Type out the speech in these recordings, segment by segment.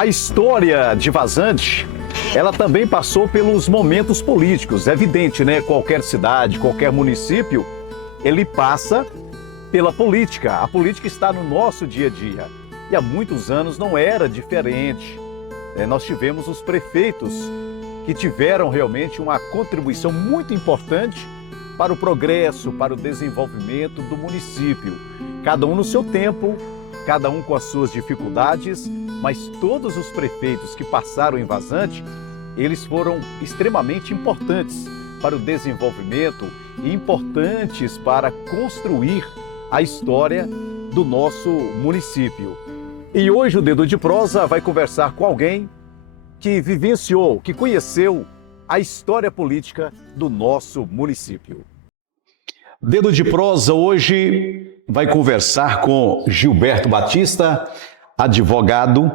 A história de Vazante, ela também passou pelos momentos políticos. É evidente, né? Qualquer cidade, qualquer município, ele passa pela política. A política está no nosso dia a dia. E há muitos anos não era diferente. Nós tivemos os prefeitos que tiveram realmente uma contribuição muito importante para o progresso, para o desenvolvimento do município. Cada um no seu tempo, cada um com as suas dificuldades, mas todos os prefeitos que passaram em Vazante, eles foram extremamente importantes para o desenvolvimento e importantes para construir a história do nosso município. E hoje o Dedo de Prosa vai conversar com alguém que vivenciou, que conheceu a história política do nosso município. Dedo de Prosa hoje vai conversar com Gilberto Batista, advogado,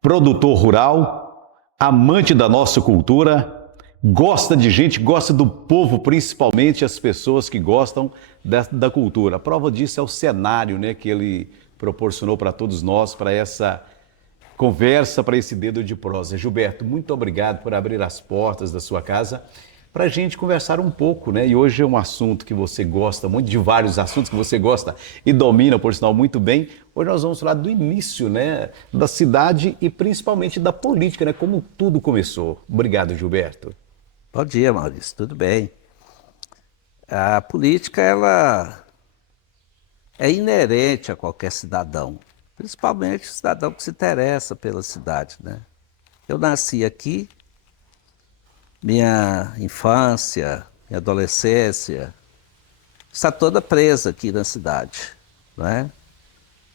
produtor rural, amante da nossa cultura, gosta de gente, gosta do povo, principalmente as pessoas que gostam da cultura. A prova disso é o cenário, né, que ele proporcionou para todos nós, para essa conversa, para esse Dedo de Prosa. Gilberto, muito obrigado por abrir as portas da sua casa para a gente conversar um pouco, né? E hoje é um assunto que você gosta muito, de vários assuntos que você gosta e domina, por sinal, muito bem. Hoje nós vamos falar do início, né, da cidade e principalmente da política, né? Como tudo começou. Obrigado, Gilberto. Bom dia, Maurício. Tudo bem? A política, ela é inerente a qualquer cidadão, principalmente o cidadão que se interessa pela cidade, né? Eu nasci aqui, minha infância, minha adolescência, está toda presa aqui na cidade, não é?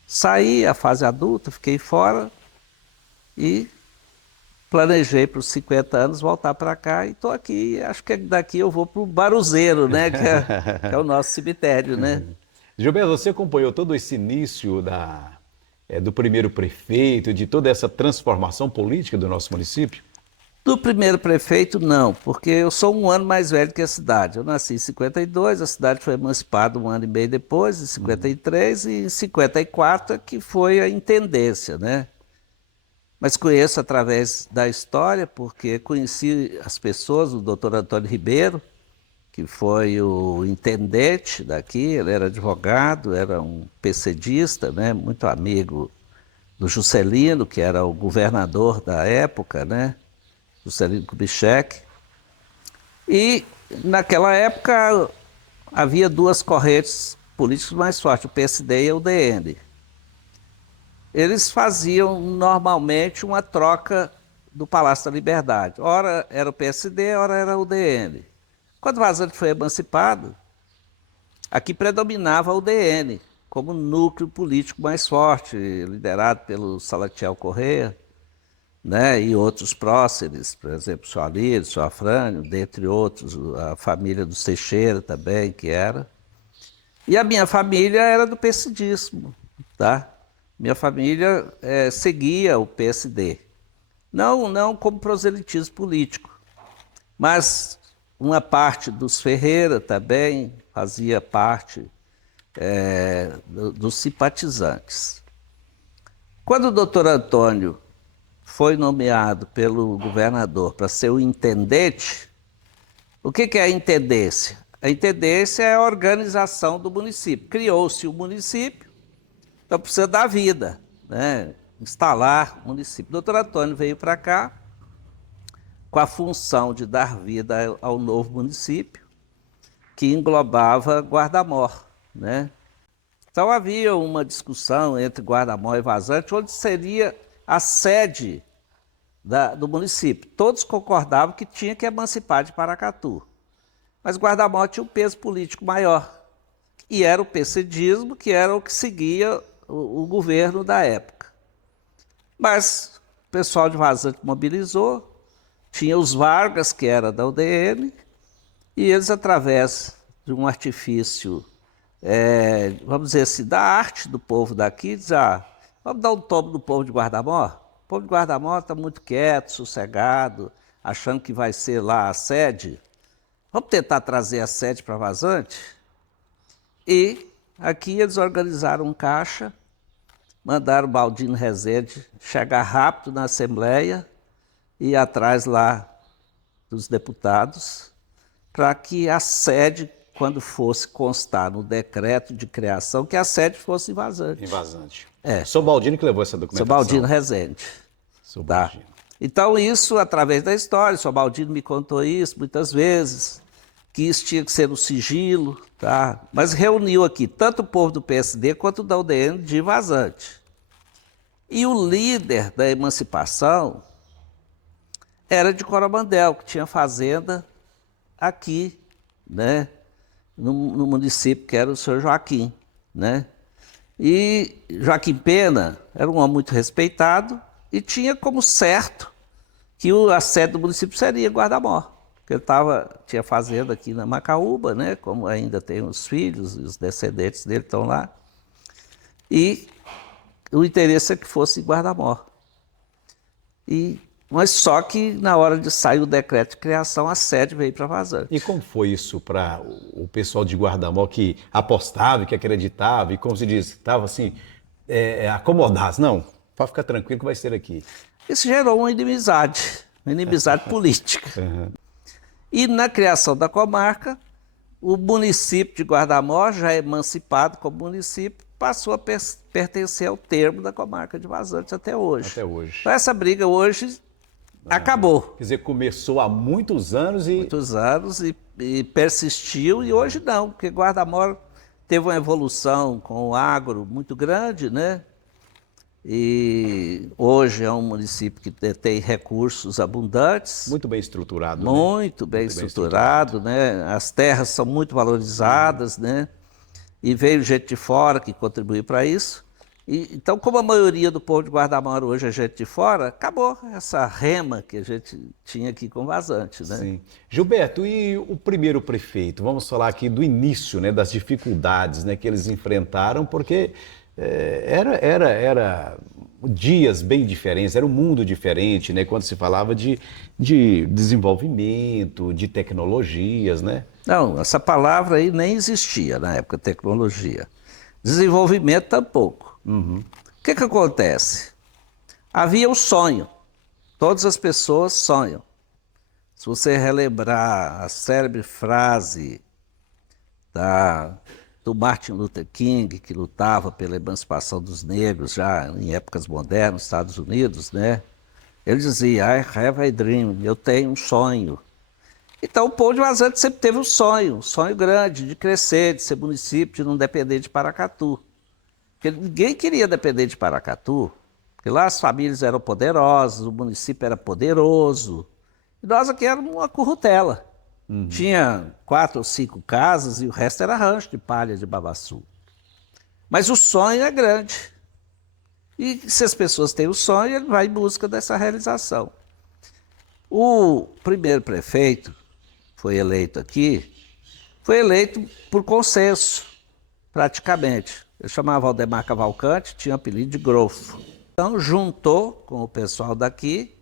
Saí a fase adulta, fiquei fora e planejei para os 50 anos voltar para cá e estou aqui. Acho que daqui eu vou para o Baruzeiro, né? Que é o nosso cemitério, né? Gilberto, você acompanhou todo esse início do primeiro prefeito, de toda essa transformação política do nosso município? Do primeiro prefeito, não, porque eu sou um ano mais velho que a cidade. Eu nasci em 52, a cidade foi emancipada um ano e meio depois, em 53, e em 54 é que foi a intendência, né? Mas conheço através da história, porque conheci as pessoas, o doutor Antônio Ribeiro, que foi o intendente daqui, ele era advogado, era um PCdista, né? Muito amigo do Juscelino, que era o governador da época, né? Juscelino Kubitschek. E naquela época havia duas correntes políticas mais fortes, o PSD e o UDN. Eles faziam normalmente uma troca do Palácio da Liberdade. Ora era o PSD, ora era o UDN. Quando Vazante foi emancipado, aqui predominava o UDN como núcleo político mais forte, liderado pelo Salatiel Corrêa, né, e outros próceres, por exemplo, o senhor Alírio, o senhor Afrânio, dentre outros, a família do Teixeira também, que era. E a minha família era do PSDismo, tá? Minha família seguia o PSD. Não como proselitismo político, mas uma parte dos Ferreira também fazia parte dos simpatizantes. Quando o doutor Antônio foi nomeado pelo governador para ser o intendente, o que é a intendência? A intendência é a organização do município. Criou-se o município, então precisa dar vida, né? Instalar o município. O doutor Antônio veio para cá com a função de dar vida ao novo município, que englobava Guarda-Mor, né? Então havia uma discussão entre Guarda-Mor e Vazante, onde seria a sede do município. Todos concordavam que tinha que emancipar de Paracatu. Mas Guarda-Mor tinha um peso político maior. E era o PCdismo, que era o que seguia o governo da época. Mas o pessoal de Vazante mobilizou, tinha os Vargas, que era da UDN, e eles, através de um artifício, vamos dizer assim, da arte do povo daqui, dizer, vamos dar um tomo do povo de Guarda-Mor? O povo de Guarda-Mor está muito quieto, sossegado, achando que vai ser lá a sede. Vamos tentar trazer a sede para Vazante? E aqui eles organizaram um caixa, mandaram o Baldino Rezende chegar rápido na Assembleia e ir atrás lá dos deputados para que a sede, quando fosse constar no decreto de criação, que a sede fosse invasante. Invasante. É. Sou Baldino que levou essa Seu documentação. Baldino Rezende. Sou Tá. Baldino. Então, isso através da história, o seu Baldino me contou isso muitas vezes, que isso tinha que ser no sigilo, tá? Mas reuniu aqui tanto o povo do PSD quanto da UDN de vazante. E o líder da emancipação era de Coromandel, que tinha fazenda aqui, né? No município, que era o senhor Joaquim, né? E Joaquim Pena era um homem muito respeitado e tinha como certo que a sede do município seria Guarda-Mor. Porque ele tinha fazenda aqui na Macaúba, né? Como ainda tem os filhos e os descendentes dele estão lá. E o interesse é que fosse Guarda-Mor. Mas só que na hora de sair o decreto de criação, a sede veio para Vazante. E como foi isso para o pessoal de Guarda-Mor que apostava, que acreditava e, como se diz, estava assim, acomodado? Não, pode ficar tranquilo que vai ser aqui. Isso gerou uma inimizade política. Uhum. E na criação da comarca, o município de Guarda-Mor, já emancipado como município, passou a pertencer ao termo da comarca de Vazante até hoje. Até hoje. Então essa briga hoje acabou. Quer dizer, começou há muitos anos e persistiu, e hoje não, porque Guarda-Mor teve uma evolução com o agro muito grande, né? E hoje é um município que tem recursos abundantes. Muito bem estruturado. Muito bem estruturado, né? As terras são muito valorizadas, né? E veio gente de fora que contribuiu para isso. Então, como a maioria do povo de Guarda-Mor hoje é gente de fora, acabou essa rema que a gente tinha aqui com Vazante, né? Sim. Gilberto, e o primeiro prefeito? Vamos falar aqui do início, né, das dificuldades, né, que eles enfrentaram, porque era dias bem diferentes, era um mundo diferente, né, quando se falava de desenvolvimento, de tecnologias, né? Não, essa palavra aí nem existia na época, tecnologia. Desenvolvimento tampouco. Uhum. O que acontece? Havia um sonho. Todas as pessoas sonham. Se você relembrar a célebre frase do Martin Luther King, que lutava pela emancipação dos negros já em épocas modernas, nos Estados Unidos, né? Ele dizia, I have a dream, eu tenho um sonho. Então o povo de Vazante sempre teve um sonho grande de crescer, de ser município, de não depender de Paracatu. Porque ninguém queria depender de Paracatu, porque lá as famílias eram poderosas, o município era poderoso. E nós aqui éramos uma currutela. Uhum. Tinha 4 ou 5 casas e o resto era rancho de palha de babaçu. Mas o sonho é grande. E se as pessoas têm o sonho, ele vai em busca dessa realização. O primeiro prefeito foi eleito aqui, foi eleito por consenso, praticamente. Ele chamava Valdemar Cavalcante, tinha o apelido de Grofo. Então juntou com o pessoal daqui,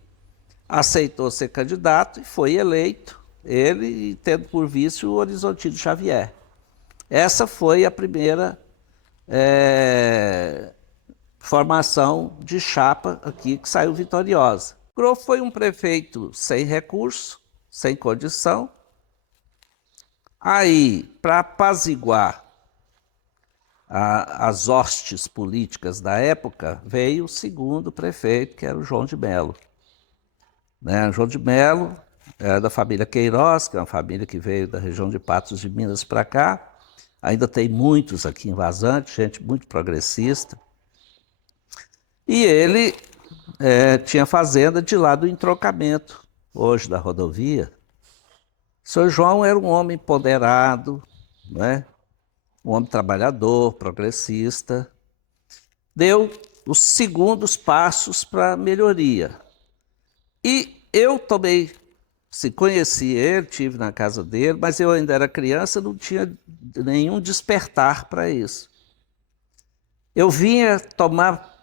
aceitou ser candidato e foi eleito, ele tendo por vice o Horizontino Xavier. Essa foi a primeira formação de chapa aqui que saiu vitoriosa. Grofo foi um prefeito sem recurso, sem condição. Aí, para apaziguar as hostes políticas da época, veio o segundo prefeito, que era o João de Melo. O João de Melo era da família Queiroz, que é uma família que veio da região de Patos de Minas para cá. Ainda tem muitos aqui em Vazante, gente muito progressista. E ele tinha fazenda de lá do entrocamento, hoje da rodovia. O senhor João era um homem ponderado, né? Um homem trabalhador, progressista. Deu os segundos passos para a melhoria. E eu também conheci ele, estive na casa dele, mas eu ainda era criança, não tinha nenhum despertar para isso. Eu vinha tomar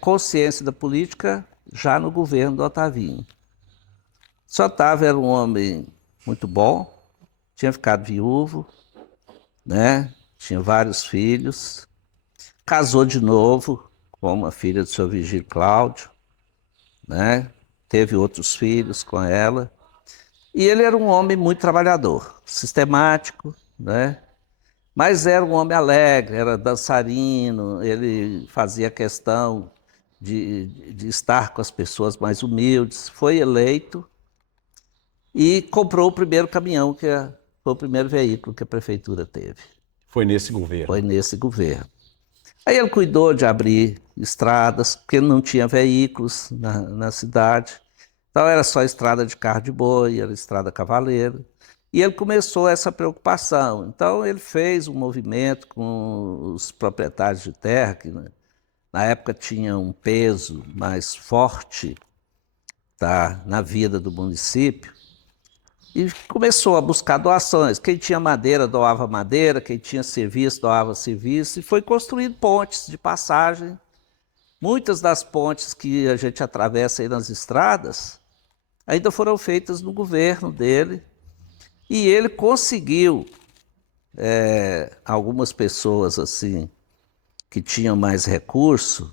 consciência da política já no governo do Otavinho. O senhor Otávio era um homem muito bom, tinha ficado viúvo, né? Tinha vários filhos, casou de novo com uma filha do seu Vigílio Cláudio, né? Teve outros filhos com ela. E ele era um homem muito trabalhador, sistemático, né? Mas era um homem alegre, era dançarino, ele fazia questão de estar com as pessoas mais humildes. Foi eleito e comprou o primeiro caminhão, foi o primeiro veículo que a prefeitura teve. Foi nesse governo. Foi nesse governo. Aí ele cuidou de abrir estradas, porque não tinha veículos na cidade. Então era só estrada de carro de boi, era estrada cavaleiro. E ele começou essa preocupação. Então ele fez um movimento com os proprietários de terra, que na época tinha um peso mais forte, tá, na vida do município, e começou a buscar doações. Quem tinha madeira doava madeira, quem tinha serviço doava serviço, e foi construindo pontes de passagem. Muitas das pontes que a gente atravessa aí nas estradas ainda foram feitas no governo dele, e ele conseguiu, algumas pessoas assim que tinham mais recurso,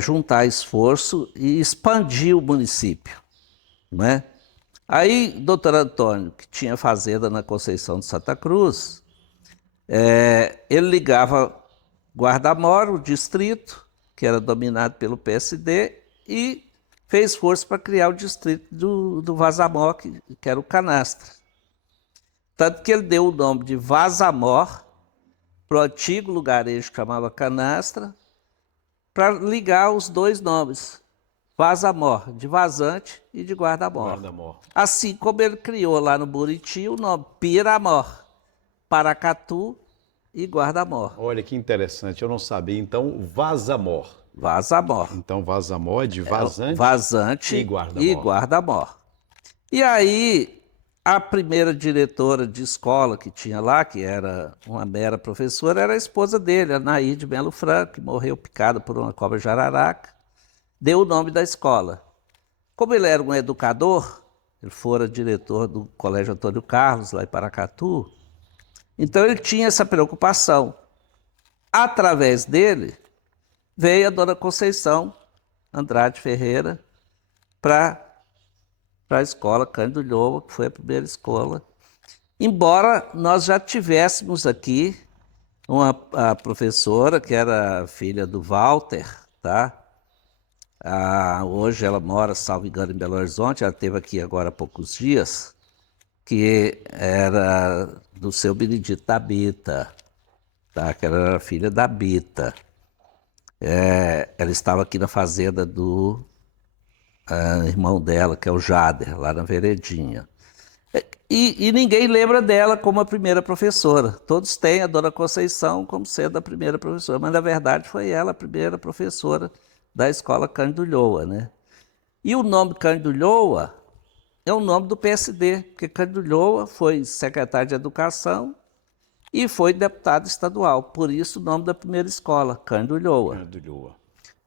juntar esforço e expandir o município, não é? Aí, doutor Antônio, que tinha fazenda na Conceição de Santa Cruz, ele ligava Guarda-Mor, o distrito, que era dominado pelo PSD, e fez força para criar o distrito do Vazamor, que era o Canastra. Tanto que ele deu o nome de Vazamor para o antigo lugarejo que chamava Canastra, para ligar os dois nomes, Vazamor, de vazante, e de Guarda-Mor. Assim como ele criou lá no Buriti o nome Piramor, Paracatu e Guarda-Mor. Olha que interessante, eu não sabia. Então, Vazamor. Vazamor. Então, Vazamor de vazante, vazante e Guarda-Mor. E Guarda-Mor. E aí, a primeira diretora de escola que tinha lá, que era uma mera professora, era a esposa dele, a Nair de Melo Franco, que morreu picada por uma cobra jararaca. Deu o nome da escola. Como ele era um educador, ele fora diretor do Colégio Antônio Carlos, lá em Paracatu, então ele tinha essa preocupação. Através dele, veio a dona Conceição Andrade Ferreira para a escola Cândido Lhoa, que foi a primeira escola. Embora nós já tivéssemos aqui a professora, que era filha do Walter, tá? Hoje ela mora, salvo engano, em Belo Horizonte, ela esteve aqui agora há poucos dias, que era do seu Benedito da Bita, tá? Que ela era filha da Bita. Ela estava aqui na fazenda do irmão dela, que é o Jader, lá na Veredinha. E ninguém lembra dela como a primeira professora. Todos têm a dona Conceição como sendo a primeira professora, mas na verdade foi ela a primeira professora da escola Cândido Lhoa, né? E o nome Cândido Lhoa é o nome do PSD, porque Cândido Lhoa foi secretário de Educação e foi deputado estadual. Por isso o nome da primeira escola, Cândido Lhoa. Cândido Lhoa.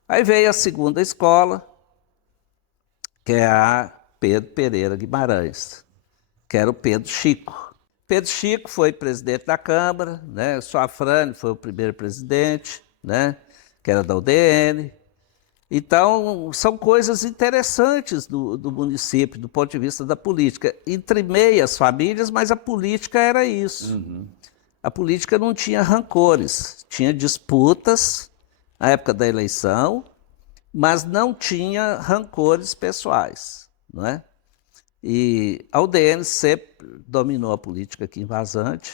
Aí veio a segunda escola, que é a Pedro Pereira Guimarães, que era o Pedro Chico. Pedro Chico foi presidente da Câmara, né? Soafrani foi o primeiro presidente, né? Que era da UDN. Então, são coisas interessantes do município, do ponto de vista da política. Entremeia as famílias, mas a política era isso. Uhum. A política não tinha rancores, tinha disputas na época da eleição, mas não tinha rancores pessoais, não é? E a UDN sempre dominou a política aqui em Vazante,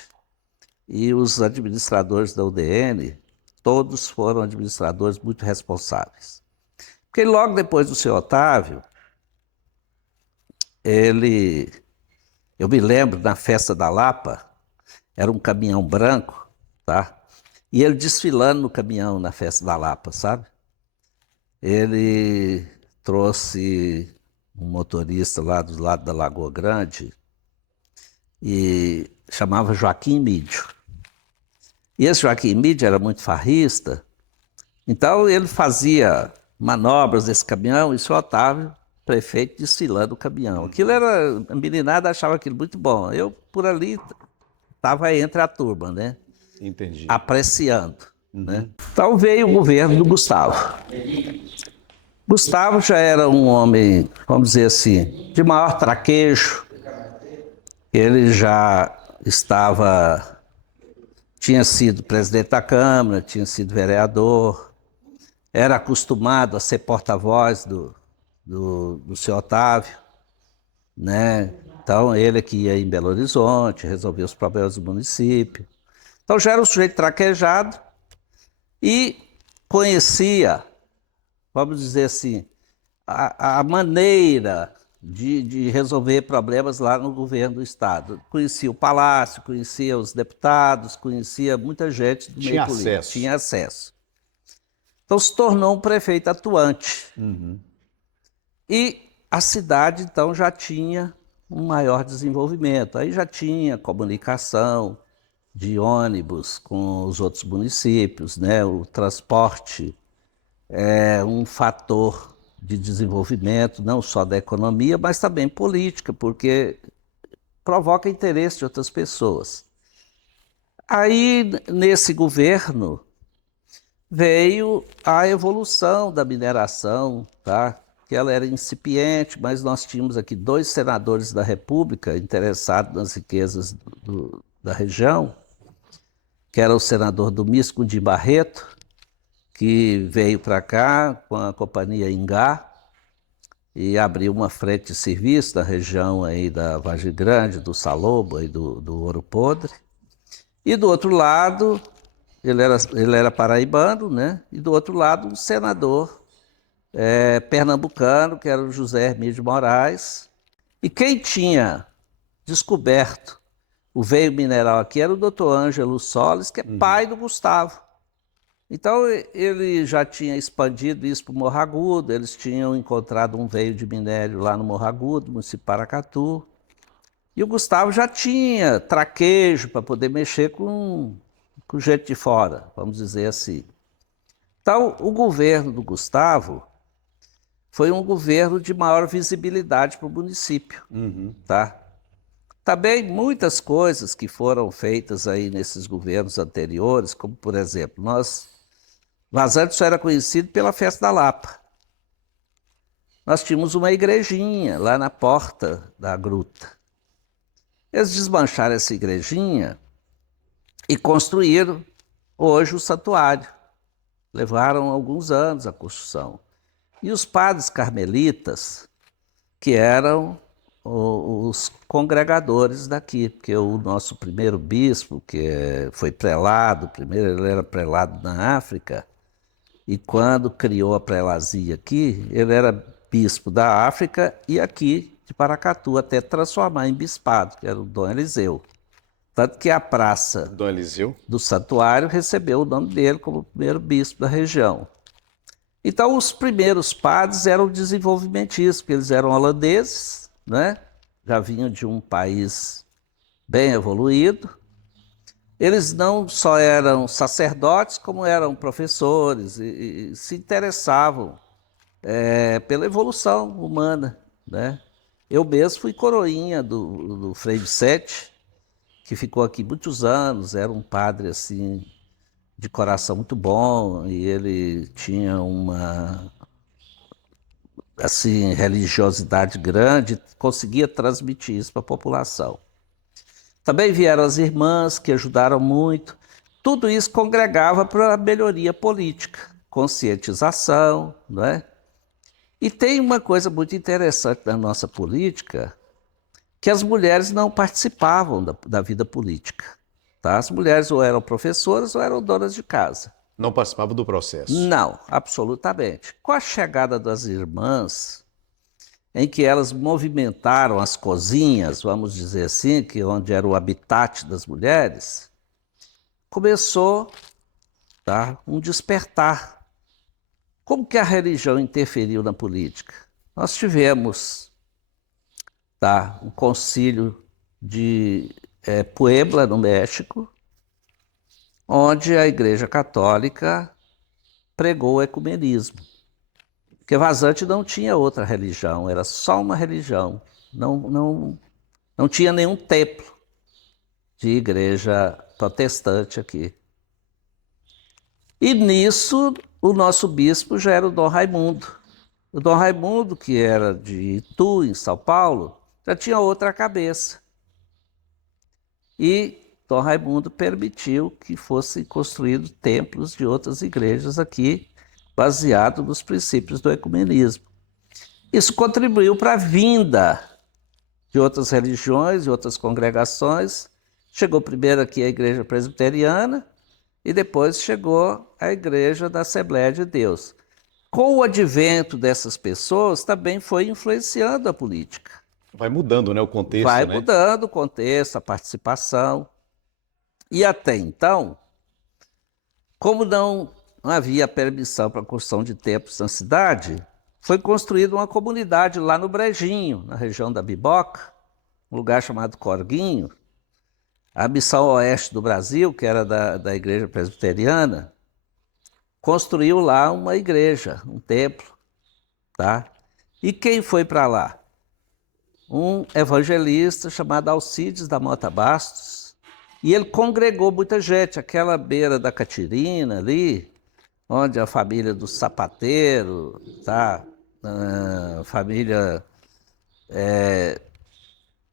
e os administradores da UDN, todos foram administradores muito responsáveis. Porque logo depois do seu Otávio, eu me lembro, na festa da Lapa, era um caminhão branco, tá? E ele desfilando no caminhão na festa da Lapa, sabe? Ele trouxe um motorista lá do lado da Lagoa Grande e chamava Joaquim Mídio. E esse Joaquim Mídio era muito farrista, então ele fazia manobras desse caminhão, e o seu Otávio, prefeito, desfilando o caminhão. Aquilo era, a meninada achava aquilo muito bom. Eu, por ali, estava entre a turma, né? Entendi. Apreciando. né? Então veio o governo do Gustavo. Gustavo já era um homem, vamos dizer assim, de maior traquejo. Ele já tinha sido presidente da Câmara, tinha sido vereador, era acostumado a ser porta-voz do senhor Otávio, né? Então ele que ia em Belo Horizonte, resolvia os problemas do município. Então já era um sujeito traquejado e conhecia, vamos dizer assim, a maneira de resolver problemas lá no governo do Estado. Conhecia o Palácio, conhecia os deputados, conhecia muita gente do meio político. Tinha acesso. Então se tornou um prefeito atuante. E a cidade, então, já tinha um maior desenvolvimento. Aí já tinha comunicação de ônibus com os outros municípios, né? O transporte é um fator de desenvolvimento, não só da economia, mas também política, porque provoca interesse de outras pessoas. Aí, nesse governo, veio a evolução da mineração, tá? Que ela era incipiente, mas nós tínhamos aqui 2 senadores da República interessados nas riquezas da região, que era o senador Domingos de Barreto, que veio para cá com a companhia Ingá e abriu uma frente de serviço na região aí da Vargem Grande, do Salobo e do Ouro Podre. E do outro lado, ele era paraibano, né? E do outro lado, um senador pernambucano, que era o José Hermídio de Moraes. E quem tinha descoberto o veio mineral aqui era o doutor Ângelo Solis, que é pai do Gustavo. Então ele já tinha expandido isso para o Morro Agudo, eles tinham encontrado um veio de minério lá no Morro Agudo, município de Paracatu. E o Gustavo já tinha traquejo para poder mexer com gente de fora, vamos dizer assim. Então o governo do Gustavo foi um governo de maior visibilidade para o município, tá? Também muitas coisas que foram feitas aí nesses governos anteriores, como por exemplo, Vazante só era conhecido pela Festa da Lapa. Nós tínhamos uma igrejinha lá na porta da gruta. Eles desmancharam essa igrejinha e construíram hoje o santuário. Levaram alguns anos a construção. E os padres carmelitas, que eram os congregadores daqui, porque o nosso primeiro bispo, que foi prelado, primeiro ele era prelado na África, e quando criou a prelazia aqui, ele era bispo da África e aqui de Paracatu, até transformar em bispado, que era o Dom Eliseu. Tanto que a praça do santuário recebeu o nome dele como o primeiro bispo da região. Então, os primeiros padres eram desenvolvimentistas, porque eles eram holandeses, né? Já vinham de um país bem evoluído. Eles não só eram sacerdotes, como eram professores e se interessavam pela evolução humana, né? Eu mesmo fui coroinha do Frei Vicente, que ficou aqui muitos anos, era um padre assim de coração muito bom e ele tinha uma assim religiosidade grande, conseguia transmitir isso para a população. Também vieram as irmãs, que ajudaram muito. Tudo isso congregava para a melhoria política, conscientização, não é? E tem uma coisa muito interessante na nossa política, que as mulheres não participavam da vida política. Tá? As mulheres ou eram professoras ou eram donas de casa. Não participavam do processo? Não, absolutamente. Com a chegada das irmãs, em que elas movimentaram as cozinhas, vamos dizer assim, que onde era o habitat das mulheres, começou um despertar. Como que a religião interferiu na política? Nós tivemos um concílio de Puebla, no México, onde a Igreja Católica pregou o ecumenismo. Porque Vazante não tinha outra religião, era só uma religião. Não tinha nenhum templo de igreja protestante aqui. E nisso, o nosso bispo já era o Dom Raimundo. O Dom Raimundo, que era de Itu, em São Paulo, já tinha outra cabeça. E Dom Raimundo permitiu que fossem construídos templos de outras igrejas aqui, baseado nos princípios do ecumenismo. Isso contribuiu para a vinda de outras religiões e outras congregações. Chegou primeiro aqui a Igreja Presbiteriana e depois chegou a Igreja da Assembleia de Deus. Com o advento dessas pessoas, também foi influenciando a política. Vai mudando, né, o contexto, Vai né? mudando o contexto, a participação. E até então, como não havia permissão para a construção de templos na cidade, foi construída uma comunidade lá no Brejinho, na região da Biboca, um lugar chamado Corguinho. A Missão Oeste do Brasil, que era da Igreja Presbiteriana, construiu lá uma igreja, um templo, tá? E quem foi para lá? Um evangelista chamado Alcides da Mota Bastos, e ele congregou muita gente, aquela beira da Catirina ali, onde a família do sapateiro, tá? A família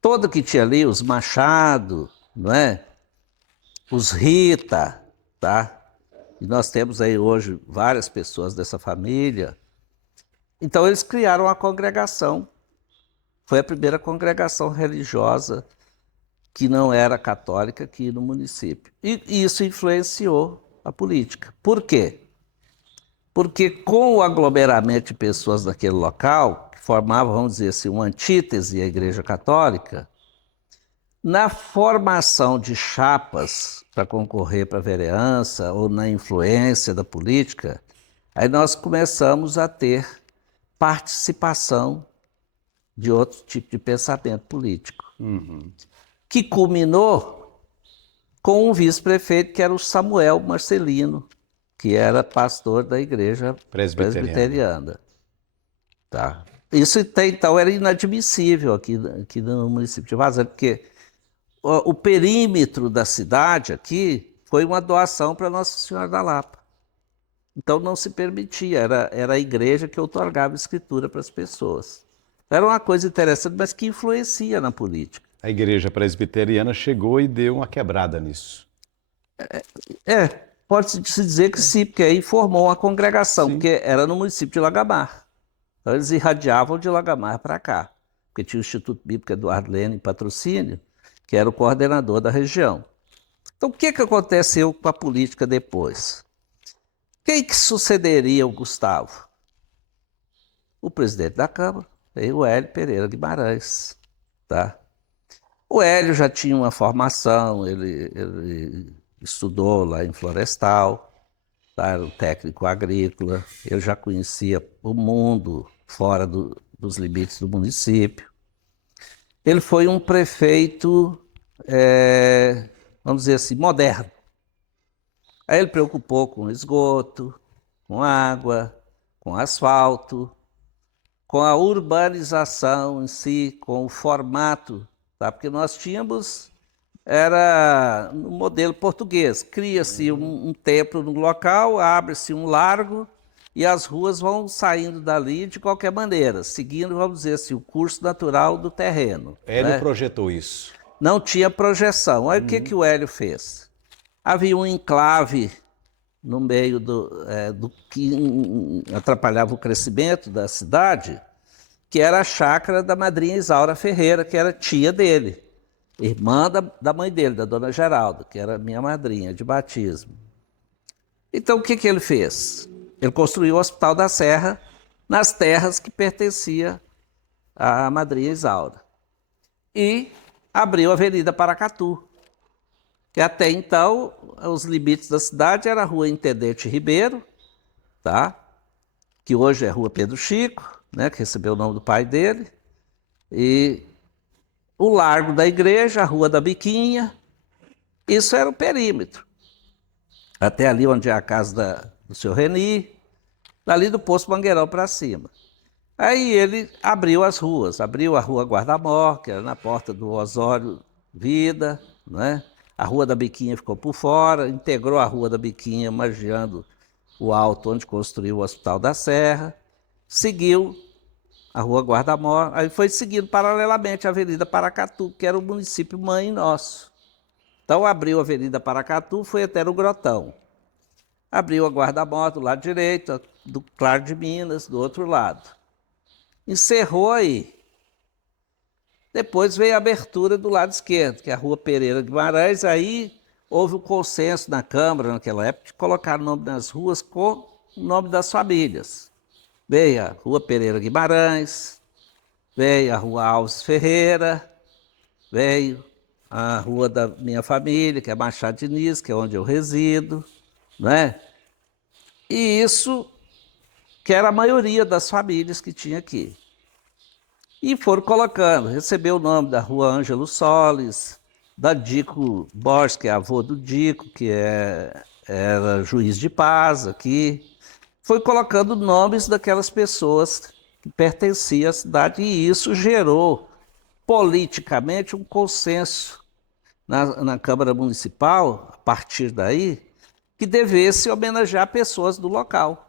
toda que tinha ali, os Machado, não é? Os Rita, tá? E nós temos aí hoje várias pessoas dessa família. Então eles criaram a congregação. Foi a primeira congregação religiosa que não era católica aqui no município. E isso influenciou a política. Por quê? Porque com o aglomeramento de pessoas naquele local, que formavam, vamos dizer assim, uma antítese à Igreja Católica, na formação de chapas para concorrer para a vereança ou na influência da política, aí nós começamos a ter participação de outro tipo de pensamento político, que culminou com um vice-prefeito que era o Samuel Marcelino, que era pastor da igreja presbiteriana. Tá? Isso até então era inadmissível aqui no município de Vazante, porque o perímetro da cidade aqui foi uma doação para Nossa Senhora da Lapa. Então não se permitia, era a igreja que outorgava escritura para as pessoas. Era uma coisa interessante, mas que influencia na política. A igreja presbiteriana chegou e deu uma quebrada nisso. Pode-se dizer que sim, porque aí formou uma congregação, porque era no município de Lagamar. Então eles irradiavam de Lagamar para cá, porque tinha o Instituto Bíblico Eduardo Lene em patrocínio, que era o coordenador da região. Então o que aconteceu com a política depois? Quem que sucederia o Gustavo? O presidente da Câmara, o Hélio Pereira Guimarães. Tá? O Hélio já tinha uma formação, ele estudou lá em Florestal, tá? Era um técnico agrícola, eu já conhecia o mundo fora dos limites do município. Ele foi um prefeito, vamos dizer assim, moderno. Aí ele preocupou com esgoto, com água, com asfalto, com a urbanização em si, com o formato, tá? Porque nós tínhamos, era no modelo português, cria-se um templo no local, abre-se um largo e as ruas vão saindo dali de qualquer maneira, seguindo, vamos dizer assim, o curso natural do terreno. Hélio projetou isso. Não tinha projeção. Olha o que o Hélio fez. Havia um enclave no meio do que atrapalhava o crescimento da cidade, que era a chácara da madrinha Isaura Ferreira, que era tia dele, irmã da mãe dele, da dona Geralda, que era minha madrinha de batismo. Então o que ele fez? Ele construiu o Hospital da Serra nas terras que pertencia à madrinha Isaura. E abriu a Avenida Paracatu, que até então os limites da cidade era a Rua Intendente Ribeiro, tá? Que hoje é Rua Pedro Chico, né? Que recebeu o nome do pai dele, e o Largo da Igreja, a Rua da Biquinha. Isso era o perímetro. Até ali onde é a casa do seu Reni, dali do Poço Mangueirão para cima. Aí ele abriu as ruas, abriu a Rua Guarda-Mor, que era na porta do Osório Vida, né? A Rua da Biquinha ficou por fora, integrou a Rua da Biquinha, margeando o Alto, onde construiu o Hospital da Serra, seguiu a Rua Guarda-Mor, aí foi seguindo paralelamente a Avenida Paracatu, que era o município mãe nosso. Então abriu a Avenida Paracatu, foi até o Grotão. Abriu a Guarda-Mor do lado direito, do Claro de Minas, do outro lado. Encerrou aí. Depois veio a abertura do lado esquerdo, que é a Rua Pereira Guimarães. Aí houve um consenso na Câmara, naquela época, de colocar o nome das ruas com o nome das famílias. Veio a Rua Pereira Guimarães, veio a Rua Alves Ferreira, veio a Rua da minha família, que é Machado Diniz, que é onde eu resido, né? E isso que era a maioria das famílias que tinha aqui. E foram colocando, recebeu o nome da Rua Ângelo Soles, da Dico Borges, que é avô do Dico, que era juiz de paz aqui. Foi colocando nomes daquelas pessoas que pertenciam à cidade, e isso gerou politicamente um consenso na Câmara Municipal, a partir daí, que devesse homenagear pessoas do local.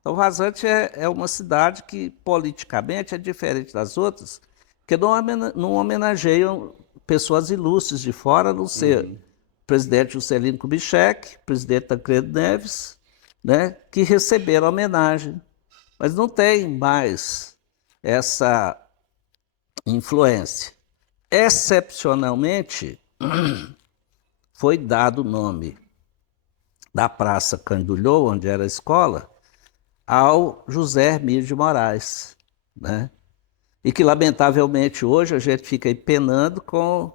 Então, Vazante é uma cidade que, politicamente, é diferente das outras, que não homenageiam pessoas ilustres de fora, a não ser o presidente Juscelino Kubitschek, presidente Tancredo Neves, né, que receberam homenagem. Mas não tem mais essa influência. Excepcionalmente, foi dado o nome da Praça Candulhô, onde era a escola, ao José Hermílio de Moraes, né? E que, lamentavelmente, hoje a gente fica aí penando com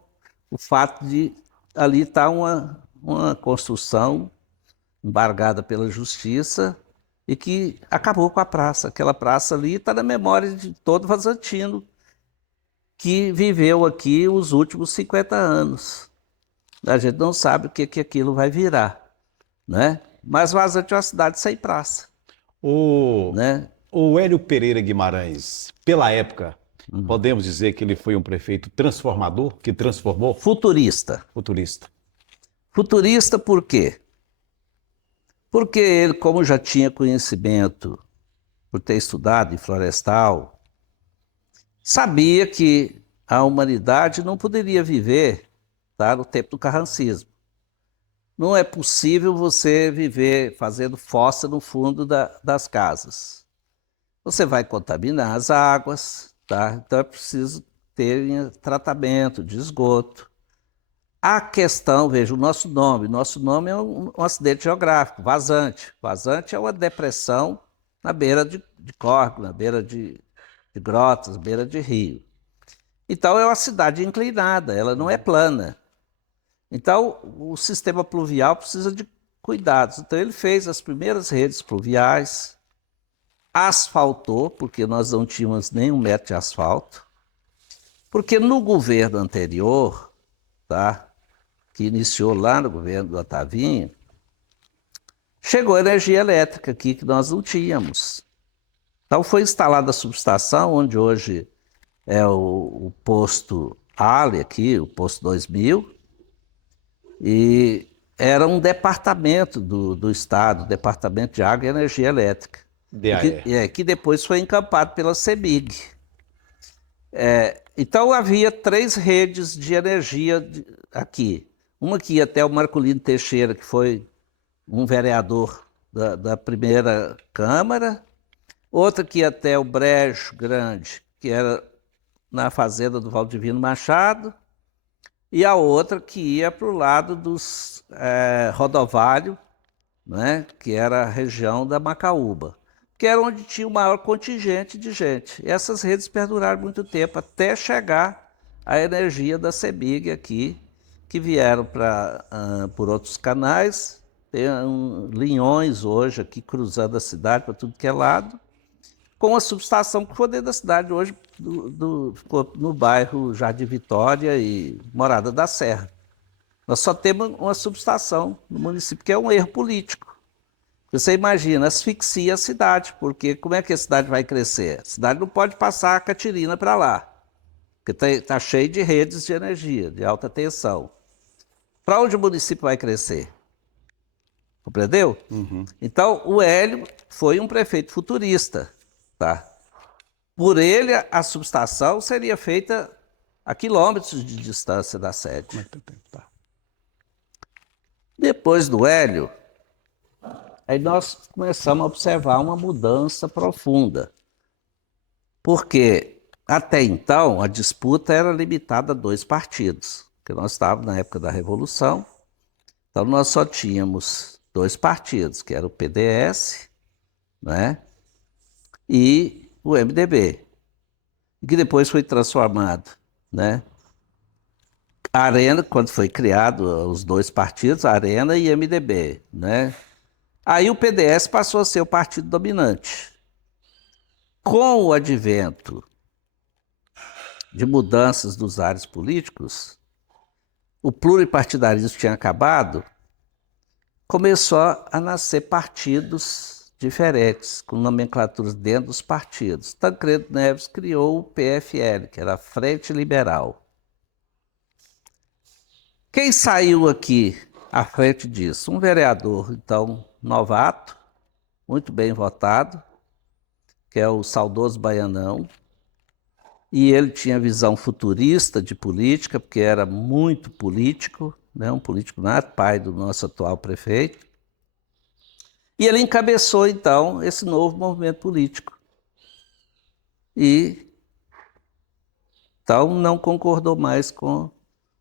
o fato de ali estar uma construção embargada pela justiça e que acabou com a praça. Aquela praça ali está na memória de todo vazantino que viveu aqui os últimos 50 anos. A gente não sabe o que aquilo vai virar, né? Mas Vazante é uma cidade sem praça, O, né? o Hélio Pereira Guimarães, pela época, podemos dizer que ele foi um prefeito transformador, que transformou Futurista. futurista. Futurista por quê? Porque ele, como já tinha conhecimento, por ter estudado em florestal, sabia que a humanidade não poderia viver, tá, no tempo do carrancismo. Não é possível você viver fazendo fossa no fundo das casas. Você vai contaminar as águas, tá? Então é preciso ter tratamento de esgoto. A questão, veja, nosso nome é um acidente geográfico, vazante. Vazante é uma depressão na beira de córrego, na beira de grotas, na beira de rio. Então é uma cidade inclinada, ela não é plana. Então o sistema pluvial precisa de cuidados. Então ele fez as primeiras redes pluviais, asfaltou, porque nós não tínhamos nenhum metro de asfalto, porque no governo anterior, tá, que iniciou lá no governo do Otavinho, chegou energia elétrica aqui que nós não tínhamos. Então foi instalada a subestação, onde hoje é o posto Ali aqui, o posto 2000, e era um departamento do Estado, Departamento de Água e Energia Elétrica, que depois foi encampado pela CEMIG. Então havia 3 redes de energia aqui. Uma que ia até o Marcolino Teixeira, que foi um vereador da primeira Câmara, outra que ia até o Brejo Grande, que era na fazenda do Valdivino Machado, e a outra que ia para o lado dos Rodovalho, né, que era a região da Macaúba, que era onde tinha o maior contingente de gente. E essas redes perduraram muito tempo, até chegar a energia da CEMIG aqui, que vieram por outros canais. Tem linhões hoje aqui cruzando a cidade para tudo que é lado, com a subestação que foi dentro da cidade hoje, ficou no bairro Jardim Vitória e Morada da Serra. Nós só temos uma subestação no município, que é um erro político. Você imagina, asfixia a cidade, porque como é que a cidade vai crescer? A cidade não pode passar a Catirina para lá, porque está cheio de redes de energia, de alta tensão. Para onde o município vai crescer? Compreendeu? Então, o Hélio foi um prefeito futurista, tá? Por ele, a subestação seria feita a quilômetros de distância da sede. Tá. Depois do Hélio, aí nós começamos a observar uma mudança profunda. Porque, até então, a disputa era limitada a 2 partidos. Porque nós estávamos na época da Revolução, então nós só tínhamos 2 partidos, que era o PDS, né, e o MDB, que depois foi transformado, né? A Arena, quando foi criado os 2 partidos, Arena e MDB, né? Aí o PDS passou a ser o partido dominante. Com o advento de mudanças dos ares políticos, o pluripartidarismo tinha acabado, começou a nascer partidos diferentes, com nomenclaturas dentro dos partidos. Tancredo Neves criou o PFL, que era a Frente Liberal. Quem saiu aqui à frente disso? Um vereador, então, novato, muito bem votado, que é o saudoso Baianão, e ele tinha visão futurista de política, porque era muito político, né? Um político nato, pai do nosso atual prefeito. E ele encabeçou, então, esse novo movimento político. E, então, não concordou mais com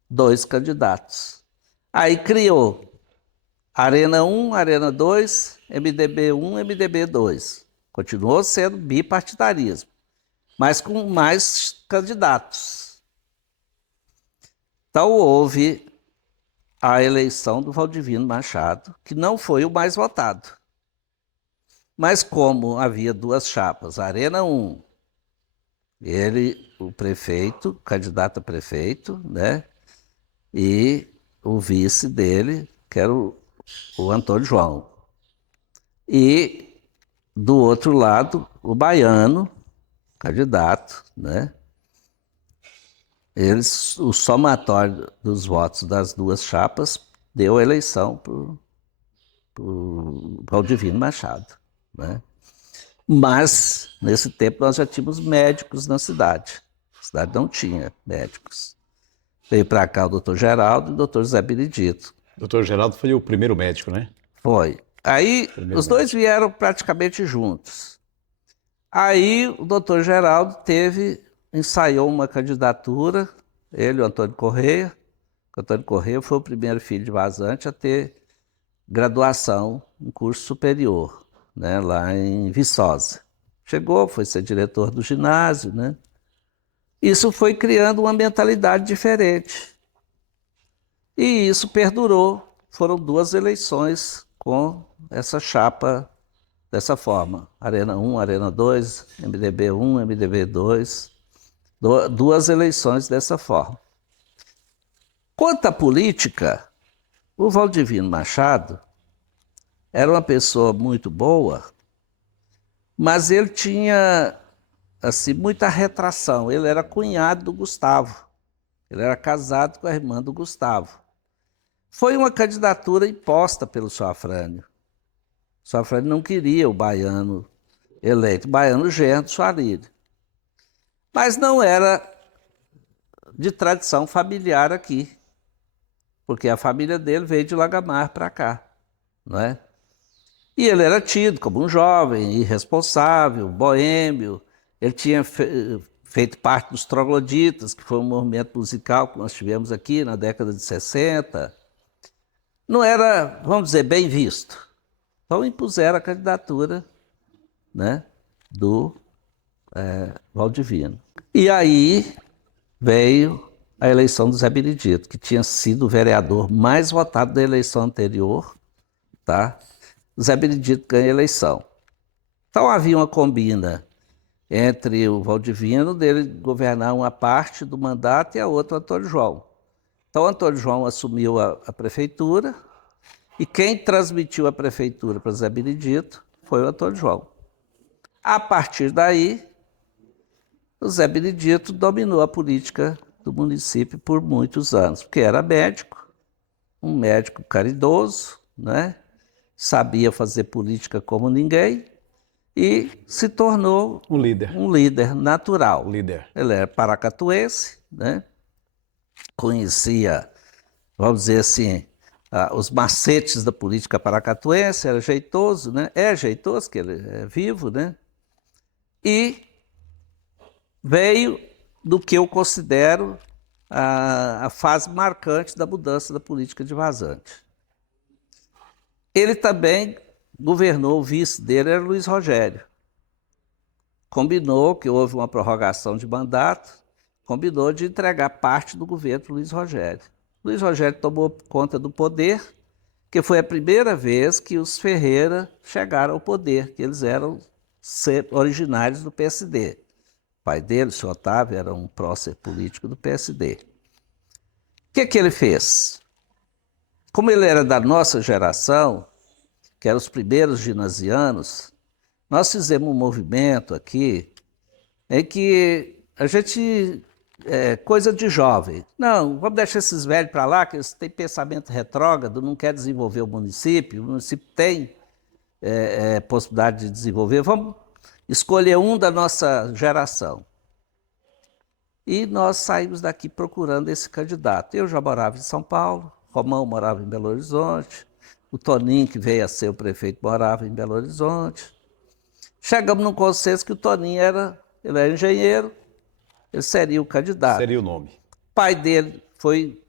2 candidatos. Aí criou Arena 1, Arena 2, MDB 1, MDB 2. Continuou sendo bipartidarismo, mas com mais candidatos. Então houve a eleição do Valdivino Machado, que não foi o mais votado. Mas como havia 2 chapas, Arena 1, ele, o prefeito, candidato a prefeito, né? E o vice dele, que era o Antônio João. E, do outro lado, o Baiano, candidato, né? O somatório dos votos das 2 chapas deu a eleição para o Valdivino Machado, né? Mas, nesse tempo, nós já tínhamos médicos na cidade. A cidade não tinha médicos. Veio para cá o doutor Geraldo e o doutor Zé Benedito. Doutor Geraldo foi o primeiro médico, né? Foi. Aí, os 2 vieram praticamente juntos. Aí, o doutor Geraldo ensaiou uma candidatura, ele e o Antônio Correia. O Antônio Correia foi o primeiro filho de Vazante a ter graduação em curso superior, né, lá em Viçosa. Chegou, foi ser diretor do ginásio, né? Isso foi criando uma mentalidade diferente. E isso perdurou. Foram 2 eleições com essa chapa dessa forma. Arena 1, Arena 2, MDB 1, MDB 2. 2 eleições dessa forma. Quanto à política, o Valdivino Machado era uma pessoa muito boa, mas ele tinha assim, muita retração. Ele era cunhado do Gustavo. Ele era casado com a irmã do Gustavo. Foi uma candidatura imposta pelo Soafrânio. O Soafrânio não queria o Baiano eleito, o Baiano genro do Suarilho. Mas não era de tradição familiar aqui, porque a família dele veio de Lagamar para cá, não é? E ele era tido como um jovem irresponsável, boêmio. Ele tinha feito parte dos Trogloditas, que foi um movimento musical que nós tivemos aqui na década de 60. Não era, vamos dizer, bem visto. Então impuseram a candidatura, né, do Valdivino. E aí veio a eleição do Zé Benedito, que tinha sido o vereador mais votado da eleição anterior, tá? O Zé Benedito ganha a eleição. Então havia uma combina entre o Valdivino dele governar uma parte do mandato e a outra o Antônio João. Então o Antônio João assumiu a prefeitura e quem transmitiu a prefeitura para o Zé Benedito foi o Antônio João. A partir daí, o Zé Benedito dominou a política do município por muitos anos, porque era médico, um médico caridoso, né? sabia fazer política como ninguém e se tornou Um líder. um líder natural. Líder. Ele era paracatuense, né? Conhecia, vamos dizer assim, os macetes da política paracatuense, era jeitoso, né? É jeitoso, que ele é vivo, né? E veio do que eu considero a fase marcante da mudança da política de Vazante. Ele também governou, o vice dele era Luiz Rogério. Combinou que houve uma prorrogação de mandato, combinou de entregar parte do governo para Luiz Rogério. Luiz Rogério tomou conta do poder, que foi a primeira vez que os Ferreira chegaram ao poder, que eles eram originários do PSD. O pai dele, o senhor Otávio, era um prócer político do PSD. O que ele fez? Como ele era da nossa geração, que eram os primeiros ginasianos, nós fizemos um movimento aqui em que a gente, coisa de jovem, não, vamos deixar esses velhos para lá, que eles têm pensamento retrógrado, não quer desenvolver o município tem possibilidade de desenvolver, vamos escolher um da nossa geração. E nós saímos daqui procurando esse candidato. Eu já morava em São Paulo, Romão morava em Belo Horizonte, o Toninho, que veio a ser o prefeito, morava em Belo Horizonte. Chegamos num consenso que o Toninho ele era engenheiro, ele seria o candidato. Seria o nome. O pai dele foi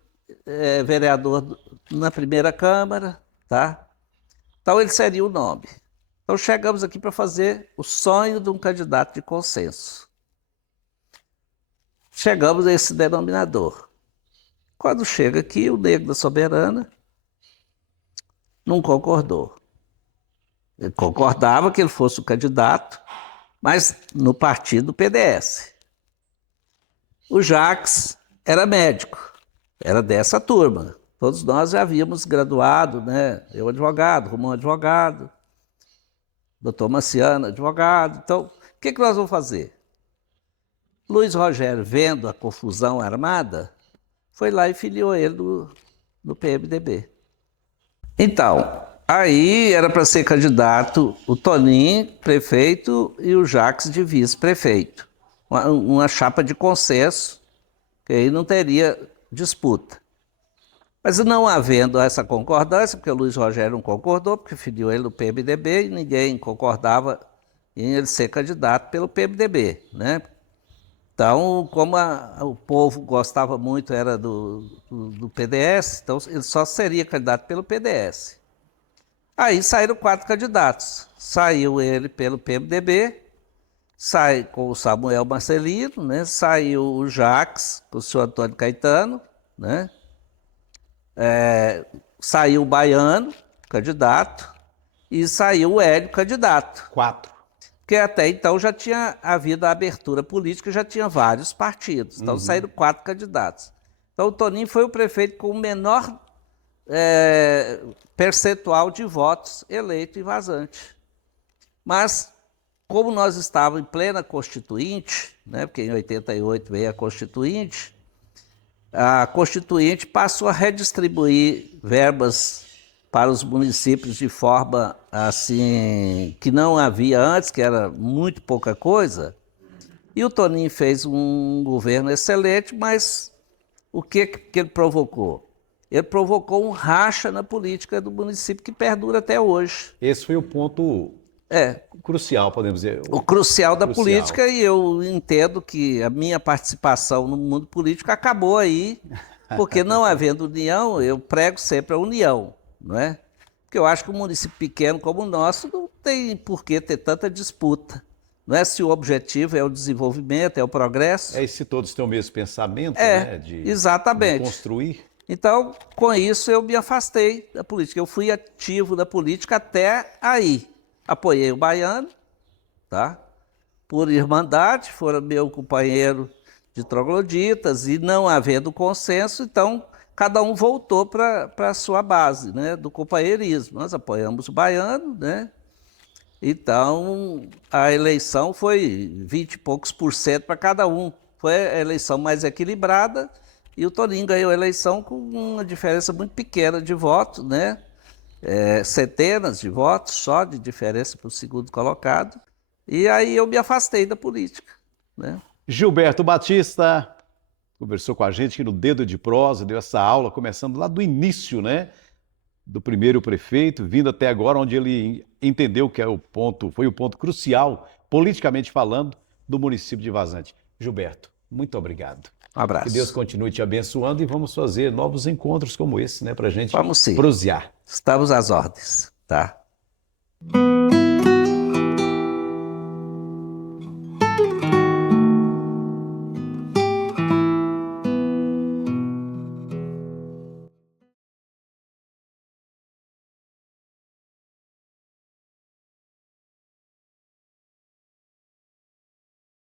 vereador na primeira Câmara, tá? Então ele seria o nome. Então chegamos aqui para fazer o sonho de um candidato de consenso. Chegamos a esse denominador. Quando chega aqui, o Negro da Soberana não concordou. Ele concordava que ele fosse o candidato, mas no partido do PDS. O Jacques era médico, era dessa turma. Todos nós já havíamos graduado, né? Eu advogado, Romão advogado, doutor Marciano advogado. Então, o que nós vamos fazer? Luiz Rogério, vendo a confusão armada, foi lá e filiou ele no PMDB. Então, aí era para ser candidato o Toninho, prefeito, e o Jacques de vice-prefeito. Uma chapa de consenso, que aí não teria disputa. Mas não havendo essa concordância, porque o Luiz Rogério não concordou, porque filiou ele no PMDB e ninguém concordava em ele ser candidato pelo PMDB, né? Então, como o povo gostava muito, era do PDS, então ele só seria candidato pelo PDS. Aí saíram 4 candidatos. Saiu ele pelo PMDB, sai com o Samuel Marcelino, né? Saiu o Jacques, com o senhor Antônio Caetano, né? Saiu o Baiano, candidato, e saiu o Hélio, candidato. 4. Porque até então já tinha havido a abertura política, já tinha vários partidos. Então saíram 4 candidatos. Então o Toninho foi o prefeito com o menor percentual de votos eleito em Vazante. Mas, como nós estávamos em plena Constituinte, né, porque em 88 veio a Constituinte passou a redistribuir verbas para os municípios de forma assim que não havia antes, que era muito pouca coisa. E o Toninho fez um governo excelente, mas o que ele provocou? Ele provocou um racha na política do município que perdura até hoje. Esse foi o ponto crucial, podemos dizer. O crucial da política, e eu entendo que a minha participação no mundo político acabou aí, porque não havendo união, eu prego sempre a união, não é? Porque eu acho que um município pequeno como o nosso não tem por que ter tanta disputa. Não é se o objetivo é o desenvolvimento, é o progresso. E se todos têm o mesmo pensamento, né? Exatamente. De construir. Então, com isso, eu me afastei da política. Eu fui ativo da política até aí. Apoiei o Baiano, tá? Por irmandade, foram meu companheiro de trogloditas, e não havendo consenso, então cada um voltou para a sua base, né, do companheirismo. Nós apoiamos o Baiano, né? Então a eleição foi 20 e poucos % para cada um. Foi a eleição mais equilibrada e o Toninho ganhou a eleição com uma diferença muito pequena de votos, né? centenas de votos só de diferença para o segundo colocado. E aí eu me afastei da política, né? Gilberto Batista conversou com a gente aqui no Dedo de Prosa, deu essa aula, começando lá do início, né? Do primeiro prefeito, vindo até agora, onde ele entendeu que foi o ponto crucial, politicamente falando, do município de Vazante. Gilberto, muito obrigado. Um abraço. Que Deus continue te abençoando e vamos fazer novos encontros como esse, né? Para a gente Vamos sim. prosear. Estamos às ordens, tá?